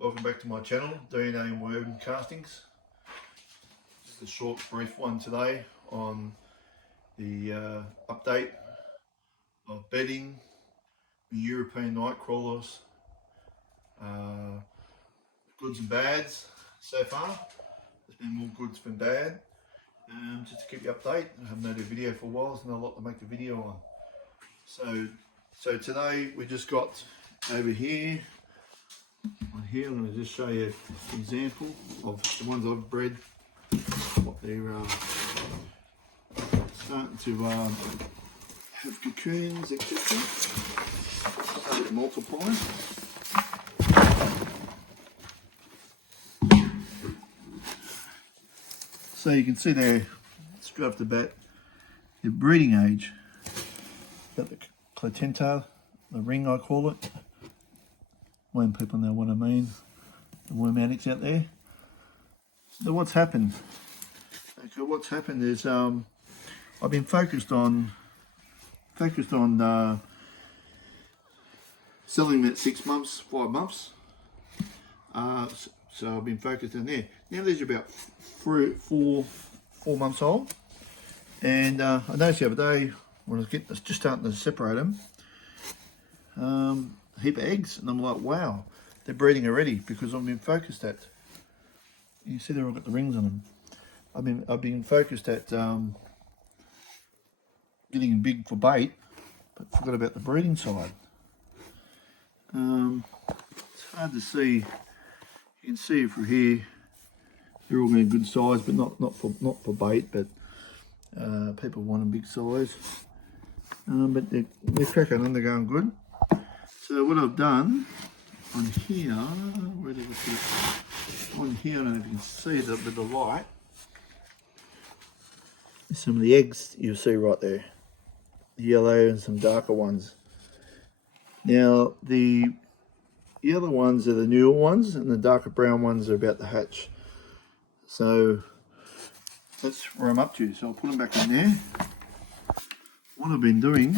Welcome back to my channel, DNA and Woven Castings. Just a short brief one today on the update of bedding, the European nightcrawlers, goods and bads so far. There's been more goods than bad. Just to keep you updated, I haven't made a video for a while, there's not a lot to make a video on. So today we just got over here. On here, I'm going to just show you an example of the ones I've bred, what they're starting to have cocoons, etc. Start to multiply. So you can see there, straight off the bat, the breeding age. Got the placenta, the ring I call it. When people know what I mean, the worm addicts out there. So what's happened? Okay, what's happened is I've been focused on selling them at 6 months, 5 months. So I've been focused on there. Now these are about 4 months old, and I noticed the other day when I was just starting to separate them. Heap of eggs, and I'm like, wow, they're breeding already because I've been focused at. You see, they've all got the rings on them. I've been focused at getting them big for bait, but forgot about the breeding side. It's hard to see. You can see through here, they're all getting good size, but not for bait, but people want a big size. But they're cracking on, they're going good. So what I've done on here, where did we put it? On here, I don't know if you can see it with the light. Some of the eggs you'll see right there, the yellow and some darker ones. Now the yellow ones are the newer ones, and the darker brown ones are about to hatch. So that's where I'm up to. So I'll put them back in there. What I've been doing,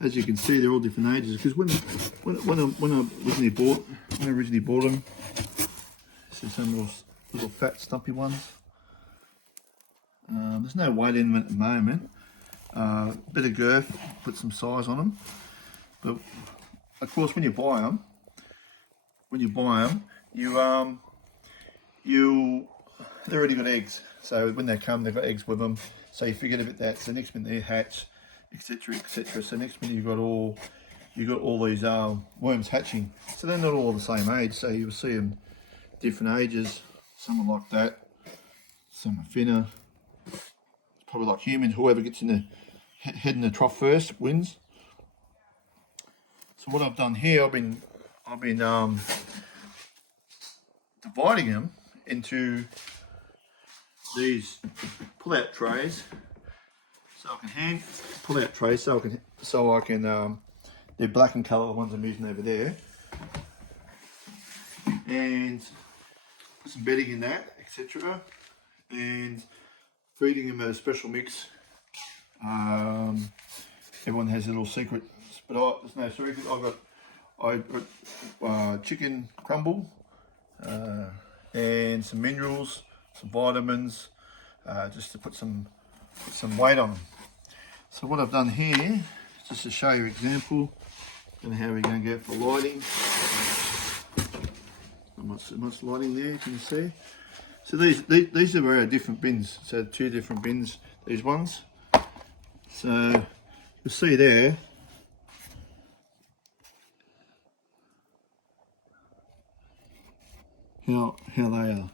as you can see, they're all different ages. Because when I originally bought them, see some little fat stumpy ones. There's no weight in them at the moment. Bit of girth, put some size on them. But of course, when you buy them, they've already got eggs. So when they come, they've got eggs with them. So you forget about that. So next minute they hatch, etc., etc. So next minute you've got all these worms hatching. So they're not all the same age. So you'll see them different ages. Some are like that. Some are thinner. It's probably like humans. Whoever gets in the head in the trough first wins. So what I've done here, I've been dividing them into these pull-out trays. So I can pull out trays so I can they're black in colour, the ones I'm using over there, and put some bedding in that, etc. and feeding them a special mix. Everyone has a little secret, but there's no secret. I've got chicken crumble and some minerals, some vitamins, just to put some weight on them. So what I've done here, just to show you an example, and how we're going to go for lighting. Not much lighting there, can you see? So these are our different bins. So 2 different bins, these ones. So you'll see there, how they are.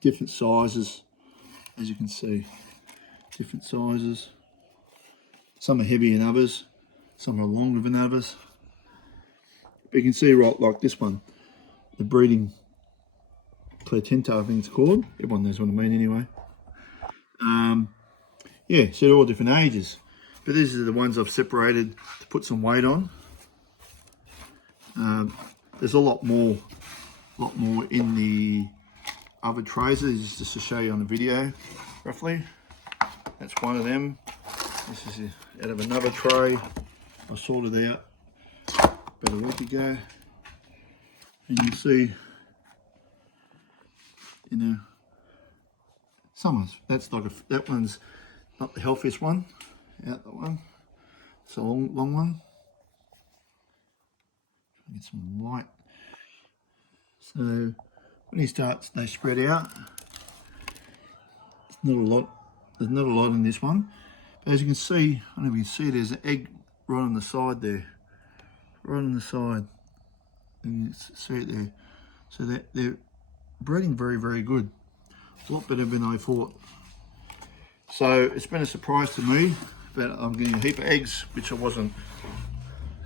Different sizes, as you can see. Different sizes. Some are heavier than others, some are longer than others. But you can see right like this one, the breeding placenta, I think it's called. Everyone knows what I mean anyway. Yeah, so they're all different ages. But these are the ones I've separated to put some weight on. There's a lot more in the other trays. This is just to show you on the video, roughly. That's one of them. This is out of another tray I sorted out about a week ago. And you see, you know, that's like that one's not the healthiest one. Out that one. It's a long one. Get some light. So when he starts, they spread out. It's not a lot. There's not a lot in this one. But as you can see, I don't know if you can see, there's an egg right on the side there. Right on the side. And you can see it there. So they're breeding very, very good. A lot better than I thought. So it's been a surprise to me, but I'm getting a heap of eggs, which I wasn't.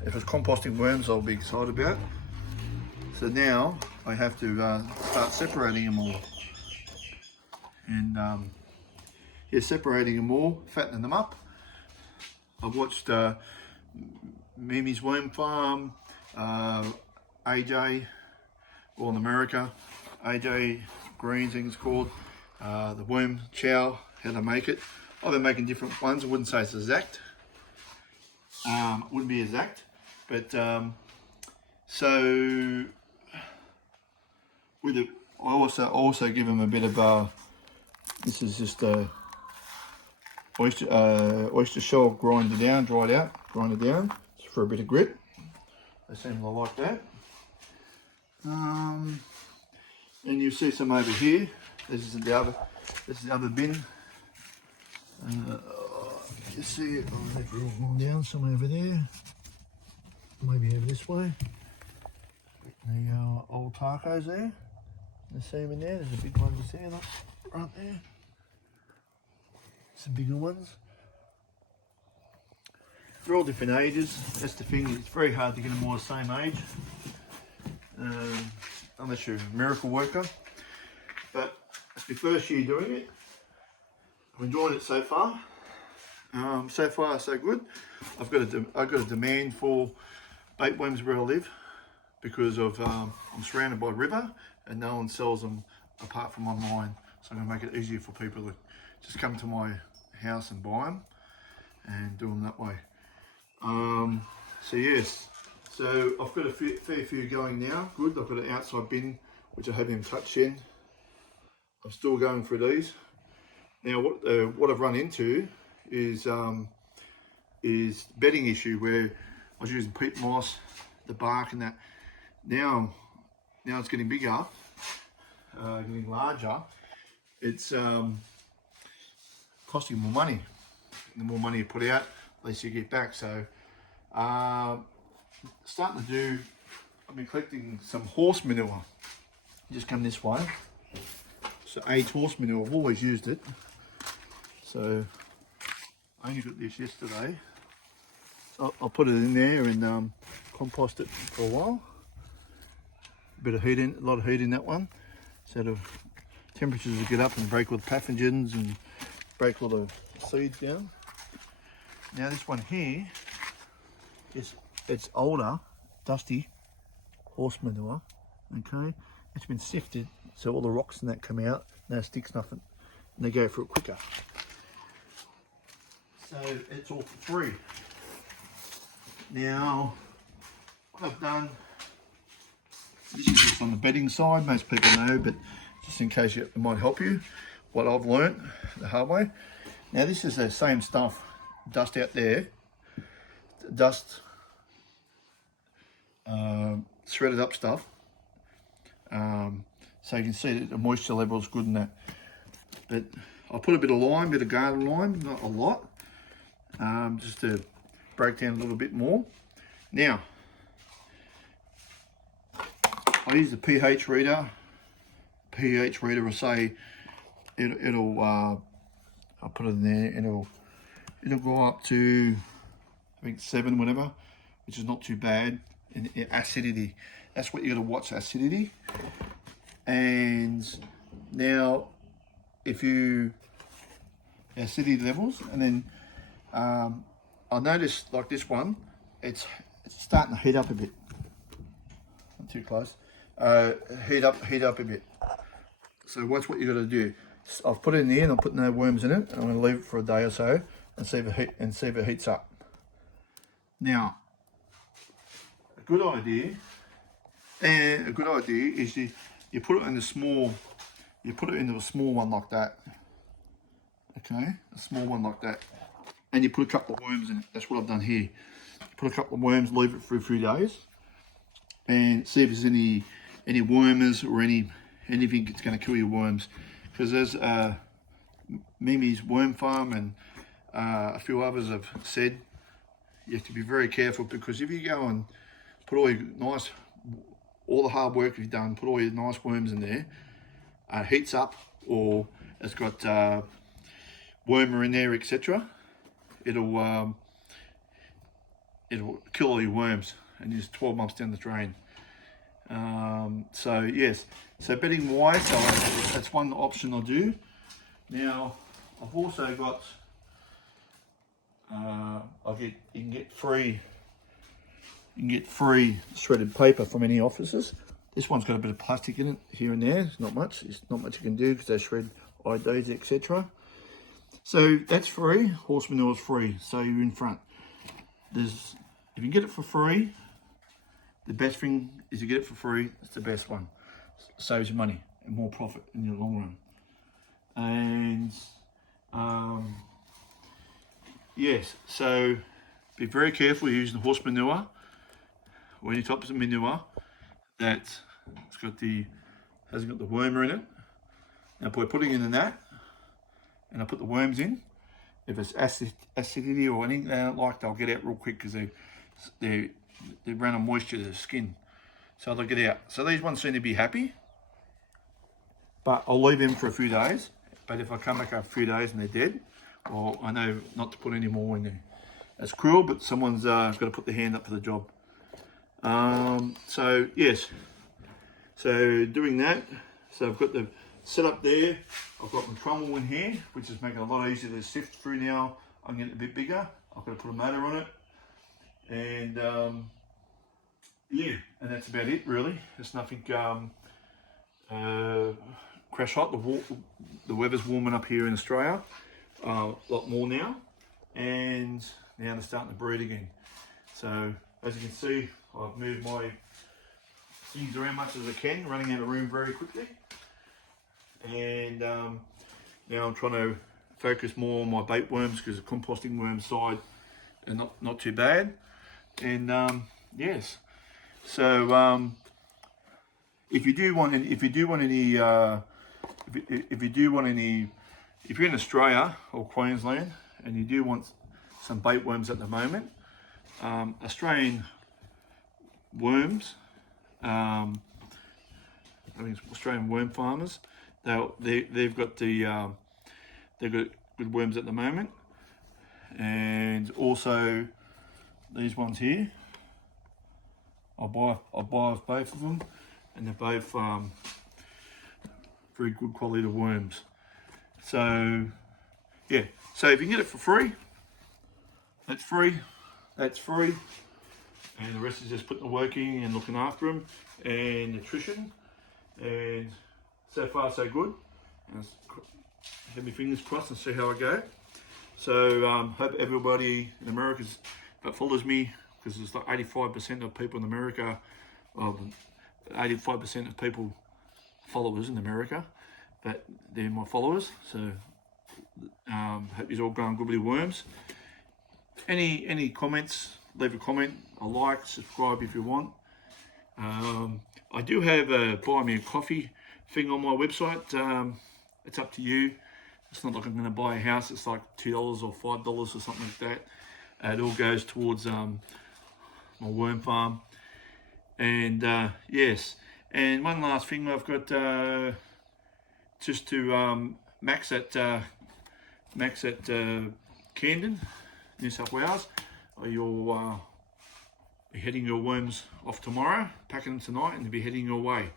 If it's composting worms, I'll be excited about. So now I have to start separating them all. And yeah, separating them all, fattening them up. I've watched Mimi's Worm Farm, AJ, all in America, AJ Green, I think it's called, the worm chow, how to make it. I've been making different ones. I wouldn't say it's exact. Wouldn't be exact, but so with it, I also give them a bit of this is just oyster shell grinded down, dried out, grinded down for a bit of grit. They seem to like that. And you see some over here. This is the other bin. You see it, they've gone down some over there, maybe over this way. The old tacos there, you see them in there, there's a big one just there, look, right there. Some bigger ones. They're all different ages, that's the thing, it's very hard to get them all the same age, unless you're a miracle worker. But it's my first year doing it. I'm enjoying it so far. So far so good. I've got a demand for bait worms where I live because of I'm surrounded by a river and no one sells them apart from online. So I'm going to make it easier for people to just come to my house and buy them and do them that way. So yes, so I've got a fair few going now. Good. I've got an outside bin which I haven't even touched yet. I'm still going through these. Now what I've run into is bedding issue where I was using peat moss, the bark and that. Now it's getting bigger, getting larger. It's costing more money. The more money you put out, the less you get back. So starting to do. I've been collecting some horse manure. Just come this way. So aged horse manure. I've always used it. So I only got this yesterday. So I'll put it in there and compost it for a while. A lot of heat in that one. So the temperatures will get up and break all the pathogens and break all the seeds down. Now this one here it's older, dusty horse manure. Okay, it's been sifted, so all the rocks and that come out. No sticks, nothing, and they go for it quicker. So it's all for free. Now, what I've done, this is just on the bedding side, most people know, but just in case it might help you, what I've learnt the hard way. Now this is the same stuff, dust out there, dust, shredded up stuff. So you can see that the moisture level is good in that. But I'll put a bit of lime, bit of garden lime, not a lot. Just to break down a little bit more. Now, I use the pH reader. pH reader will say it'll I'll put it in there and it'll go up to I think 7 whatever, which is not too bad. And acidity, that's what you got to watch, acidity. And now if you acidity levels, and then I noticed like this one, it's starting to heat up a bit. Not too close. Heat up a bit. So what's what you got to do? I've put it in there and I'll put no worms in it. I'm going to leave it for a day or so and see if it heats up. Now, a good idea And a good idea is you put it in a small, you put it into a small one like that. Okay, a small one like that. And you put a couple of worms in it. That's what I've done here. You put a couple of worms, leave it for a few days, and see if there's any wormers or anything that's going to kill your worms. Because there's Mimi's Worm Farm and a few others have said you have to be very careful, because if you go and put all the hard work you've done, put all your nice worms in there, heats up or it's got wormer in there, etc., it'll kill all your worms and you're 12 months down the drain. So yes, so bedding wise, so that's one option I'll do. Now I've also got you can get free shredded paper from any offices. This one's got a bit of plastic in it here and there. It's not much you can do because they shred IDs, etc. So that's free. Horse manure is free, so you're in front. If you can get it for free, the best thing is you get it for free. It's the best one. It saves you money and more profit in the long run. And yes, so be very careful using horse manure or any types of manure that hasn't got the wormer in it. Now by putting it in that, and I put the worms in, if it's acidity or anything they don't like, they'll get out real quick because they run on moisture to the skin, so they'll get out. So these ones seem to be happy, but I'll leave them for a few days. But if I come back after a few days and they're dead, well, I know not to put any more in there. That's cruel, but someone's got to put their hand up for the job. So yes, so doing that, so I've got the setup there. I've got my trommel in here, which is making it a lot easier to sift through now. I'm getting a bit bigger. I've got to put a motor on it, and yeah, and that's about it really. There's nothing crash hot. The weather's warming up here in Australia a lot more now, and now they're starting to breed again. So as you can see, I've moved my things around much as I can, running out of room very quickly. And now I'm trying to focus more on my bait worms because the composting worm side are not too bad. And yes, so if you're in Australia or Queensland and you do want some bait worms at the moment, Australian worms, I mean Australian worm farmers, they've got good worms at the moment, and also these ones here. I'll buy both of them, and they're both very good quality of worms. So yeah, so if you can get it for free, that's free, and the rest is just putting the work in and looking after them and nutrition. And so far so good. And have my fingers crossed and see how I go. So hope everybody in America that follows me, because there's like 85% of people in America, 85% of people followers in America, but they're my followers. So hope you're all going good with your worms. Any comments, leave a comment, a like, subscribe if you want. I do have a buy me a coffee thing on my website. It's up to you. It's not like I'm going to buy a house. It's like $2 or $5 or something like that. It all goes towards my worm farm. And yes, and one last thing I've got, just to Max at Camden, New South Wales. You'll be heading your worms off tomorrow, packing them tonight, and they'll be heading your way.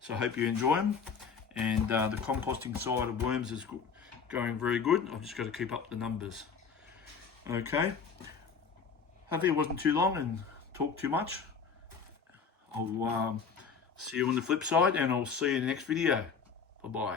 So I hope you enjoy them. And the composting side of worms is going very good. I've just got to keep up the numbers. Okay. Hopefully it wasn't too long and talk too much. I'll see you on the flip side, and I'll see you in the next video. Bye-bye.